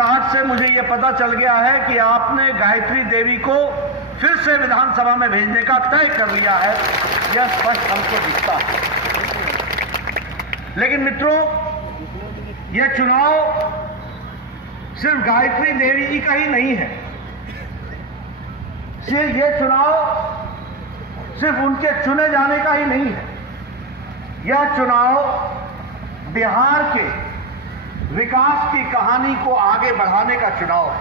आज से मुझे ये पता चल गया है कि आपने गायत्री देवी को फिर से विधानसभा में भेजने का तय कर लिया है, यह स्पष्ट हमको दिखता है। लेकिन मित्रों, यह चुनाव सिर्फ गायत्री देवी जी का ही नहीं है। यह चुनाव सिर्फ उनके चुने जाने का ही नहीं है। यह चुनाव बिहार के विकास की कहानी को आगे बढ़ाने का चुनाव है।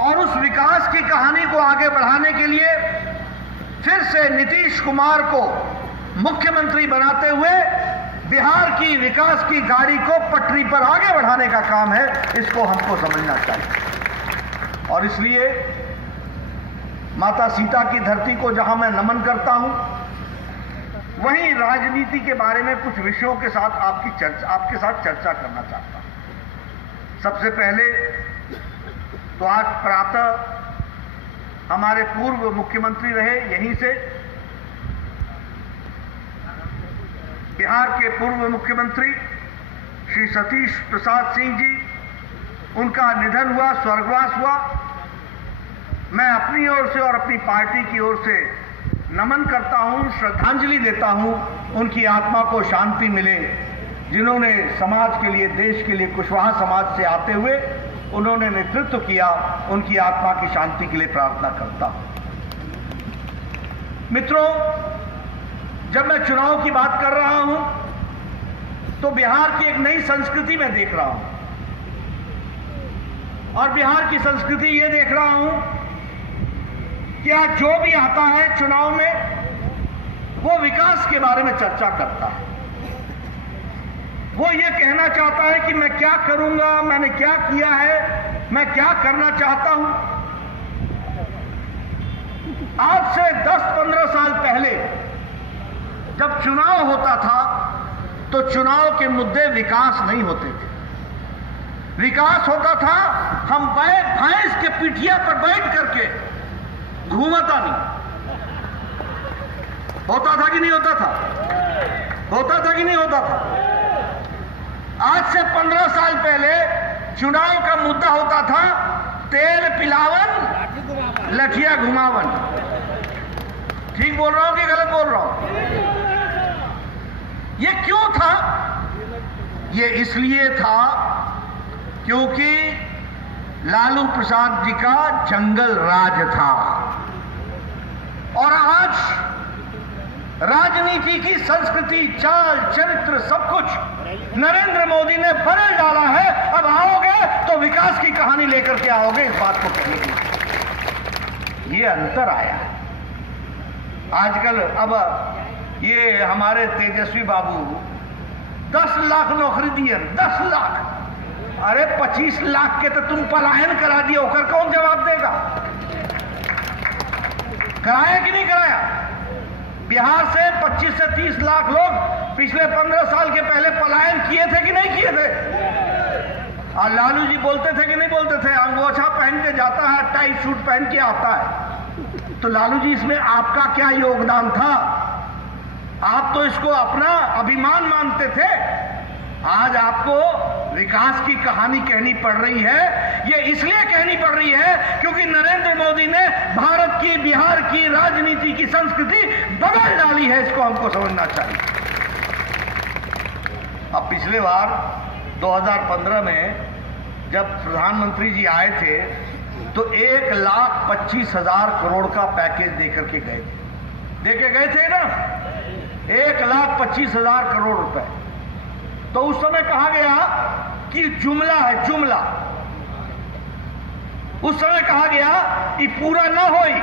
और उस विकास की कहानी को आगे बढ़ाने के लिए फिर से नीतीश कुमार को मुख्यमंत्री बनाते हुए बिहार की विकास की गाड़ी को पटरी पर आगे बढ़ाने का काम है। इसको हमको समझना चाहिए। और इसलिए माता सीता की धरती को जहां मैं नमन करता हूं, वहीं राजनीति के बारे में कुछ विषयों के साथ आपके साथ चर्चा करना चाहता हूं। सबसे पहले तो आज प्रातः हमारे पूर्व मुख्यमंत्री रहे, यहीं से बिहार के पूर्व मुख्यमंत्री श्री सतीश प्रसाद सिंह जी, उनका निधन हुआ, स्वर्गवास हुआ। मैं अपनी ओर से और अपनी पार्टी की ओर से नमन करता हूं, श्रद्धांजलि देता हूं। उनकी आत्मा को शांति मिले। जिन्होंने समाज के लिए, देश के लिए, कुशवाहा समाज से आते हुए उन्होंने नेतृत्व किया, उनकी आत्मा की शांति के लिए प्रार्थना करता हूं। मित्रों, जब मैं चुनाव की बात कर रहा हूं तो बिहार की एक नई संस्कृति में देख रहा हूं। और बिहार की संस्कृति ये देख रहा हूं कि आज जो भी आता है चुनाव में, वो विकास के बारे में चर्चा करता है। वो ये कहना चाहता है कि मैं क्या करूंगा, मैंने क्या किया है, मैं क्या करना चाहता हूं। आज से 10-15 साल पहले जब चुनाव होता था तो चुनाव के मुद्दे विकास नहीं होते थे। विकास होता था हम भैंस के पिठिया पर बैठ करके घूमता नहीं। होता था कि नहीं होता था? होता था कि नहीं होता था? आज से 15 साल पहले चुनाव का मुद्दा होता था तेल पिलावन, लठिया घुमावन। ठीक बोल रहा हूं कि गलत बोल रहा हूं? ये क्यों था? ये इसलिए था क्योंकि लालू प्रसाद जी का जंगल राज था। और आज राजनीति की संस्कृति, चाल, चरित्र, सब कुछ नरेंद्र मोदी ने बदल डाला है। अब आओगे तो विकास की कहानी लेकर के आओगे, इस बात को कहने के लिए ये अंतर आया है। आजकल अब ये हमारे तेजस्वी बाबू 10 लाख नौकरी दिए, 10 लाख। अरे 25 लाख के तो तुम पलायन करा दिए, होकर कौन जवाब देगा? कराया कि नहीं कराया? बिहार से 25 से 30 लाख लोग पिछले 15 साल के पहले पलायन किए थे कि नहीं किए थे? और लालू जी बोलते थे कि नहीं बोलते थे? अंगोछा पहन के जाता है, टाई सूट पहन के आता है। तो लालू जी, इसमें आपका क्या योगदान था? आप तो इसको अपना अभिमान मानते थे। आज आपको विकास की कहानी कहनी पड़ रही है। ये इसलिए कहनी पड़ रही है क्योंकि नरेंद्र मोदी ने भारत की, बिहार की राजनीति की संस्कृति बदल डाली है। इसको हमको समझना चाहिए। अब पिछले बार 2015 में जब प्रधानमंत्री जी आए थे तो 1,25,000 करोड़ का पैकेज देकर के गए थे। देके गए थे ना, 1,25,000 करोड़ रुपए। तो उस समय कहा गया कि जुमला है, जुमला। उस समय कहा गया कि पूरा ना होई।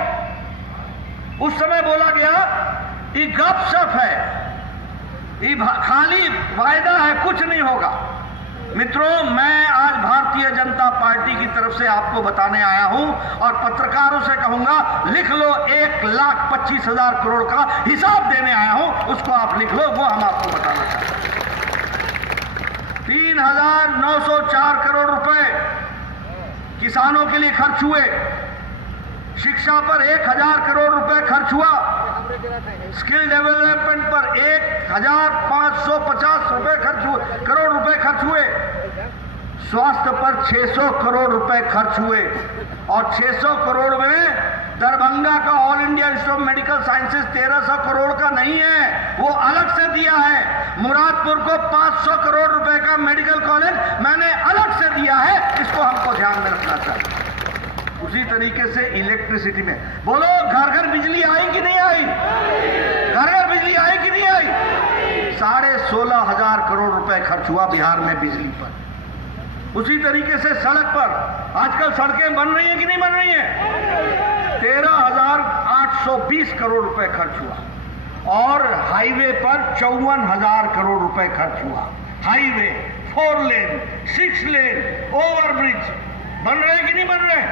उस समय बोला गया ये गपशप है, ये खाली वायदा है, कुछ नहीं होगा। मित्रों, मैं आज भारतीय जनता पार्टी की तरफ से आपको बताने आया हूं और पत्रकारों से कहूंगा, लिख लो 1,25,000 करोड़ का हिसाब देने आया हूं, उसको आप लिख लो, वो हम आपको बताना चाहते हैं। 3,904 करोड़ रुपए किसानों के लिए खर्च हुए। शिक्षा पर 1,000 करोड़ रुपए खर्च हुआ। स्किल डेवलपमेंट पर 1,550 करोड़ रुपए खर्च हुए। स्वास्थ्य पर 600 करोड़ रुपए खर्च हुए और 600 करोड़ में दरभंगा का all India institute of medical sciences 1300 crore का नहीं है, वो अलग से दिया है। मुरादपुर को 500 करोड़ रुपए का मेडिकल कॉलेज मैंने अलग से दिया है, इसको हमको ध्यान में रखना चाहिए। उसी तरीके से इलेक्ट्रिसिटी में बोलो, घर घर बिजली आई कि नहीं आई? घर घर बिजली आई कि नहीं आई? 16,500 करोड़ रुपए खर्च हुआ बिहार में बिजली पर। उसी तरीके से सड़क पर आजकल सड़कें बन रही हैं कि नहीं बन रही हैं? 13,820 करोड़ रुपए खर्च हुआ और हाईवे पर 54,000 करोड़ रुपए खर्च हुआ। हाईवे 4 लेन 6 लेन ओवरब्रिज बन रहे कि नहीं बन रहे?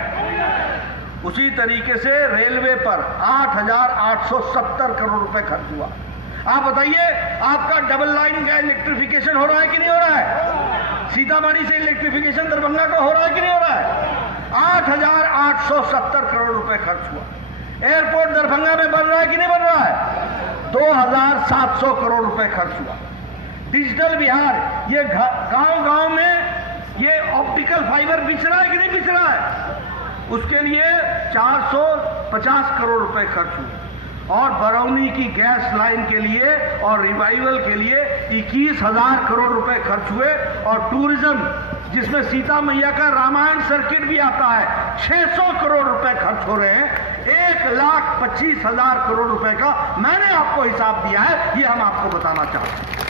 उसी तरीके से रेलवे पर 8,870 करोड़ रुपए खर्च हुआ। आप बताइए, आपका डबल लाइन का इलेक्ट्रिफिकेशन हो रहा है कि नहीं हो रहा है? सीतामढ़ी से इलेक्ट्रिफिकेशन दरभंगा का हो रहा है कि नहीं हो रहा है? 8,870 करोड़ रुपए खर्च हुआ। एयरपोर्ट दरभंगा में बन रहा है कि नहीं बन रहा है? 2,700 करोड़ रुपए खर्च हुआ। डिजिटल बिहार, ये गांव गांव में ये ऑप्टिकल फाइबर बिछ रहा है कि नहीं बिछ रहा है? उसके लिए 450 करोड़ रुपए खर्च हुए और बरौनी की गैस लाइन के लिए और रिवाइवल के लिए 21,000 करोड़ रुपए खर्च हुए और टूरिज्म जिसमें सीता मैया का रामायण सर्किट भी आता है 600 करोड़ रुपए खर्च हो रहे हैं। 1,25,000 करोड़ रुपए का मैंने आपको हिसाब दिया है, ये हम आपको बताना चाहते हैं।